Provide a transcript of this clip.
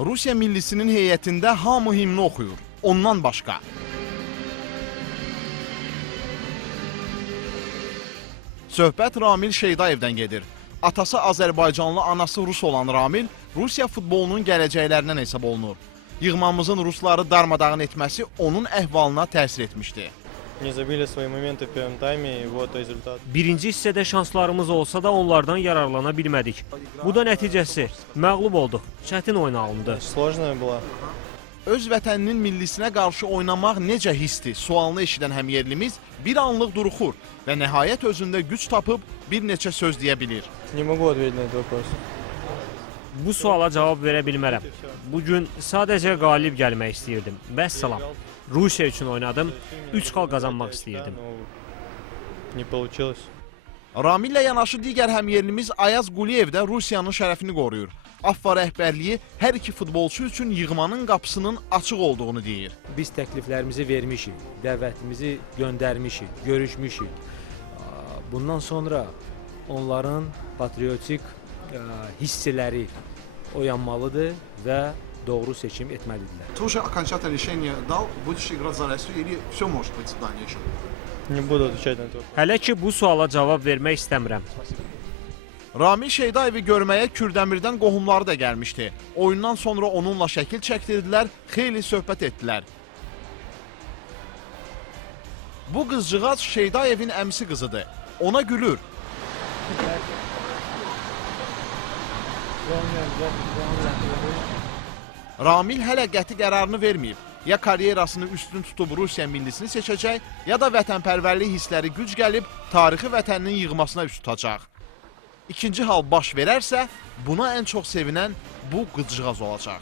Rusiya millisinin heyətində hamı himni oxuyur, ondan başqa. Söhbət Ramil Şeydayevdən gedir. Atası Azərbaycanlı, anası Rus olan Ramil, Rusiya futbolunun gələcəklərindən hesab olunur. Yığmamızın Rusları darmadağın etməsi onun əhvalına təsir etmişdi. Birinci hissədə şanslarımız olsa da onlardan yararlana bilmədik. Bu da nəticəsi. Məğlub olduq. Çətin oyun alındı. Öz vətəninin millisinə qarşı oynamaq necə histir sualını eşidən həmyerlimiz bir anlıq duruxur və nəhayət özündə güc tapıb bir neçə söz deyə bilir. Bu suala cavab verə bilmərəm. Bugün sadəcə qalib gəlmək istəyirdim. Vəssalam. Rusiya üçün oynadım. 3 xal qazanmaq istəyirdim. Ramillə yanaşı digər həmyerlimiz Ayaz Quliyev də Rusiyanın şərəfini qoruyur. AFFA rəhbərliyi hər iki futbolçu üçün yığmanın qapısının açıq olduğunu deyir. Biz təkliflərimizi vermişik, dəvətimizi göndərmişik, görüşmüşük. Bundan sonra onların patriotik hissləri oyanmalıdır və doğru seçim etməlidirlər. Ты уже окончательное решение дал, будешь играть за Россию или все может быть в дальнейшем? Hələ ki bu suala cavab vermək istəmirəm. Ramil Şeydayevi görməyə Kürdəmirdən qohumları da gəlmişdi. Oyundan sonra onunla şəkil çəkdirdilər, xeyli söhbət etdilər. Bu qızcığaz Şeydayevin əmsi qızıdır. Ona gülür. Ramil hələ qəti qərarını verməyib. Ya karyerasını üstün tutub Rusiya millisini seçəcək, ya da vətənpərvərlik hissləri güc gəlib tarixi vətəninin yığmasına üst tutacaq. İkinci hal baş verərsə, buna ən çox sevinən bu qızcığaz olacaq.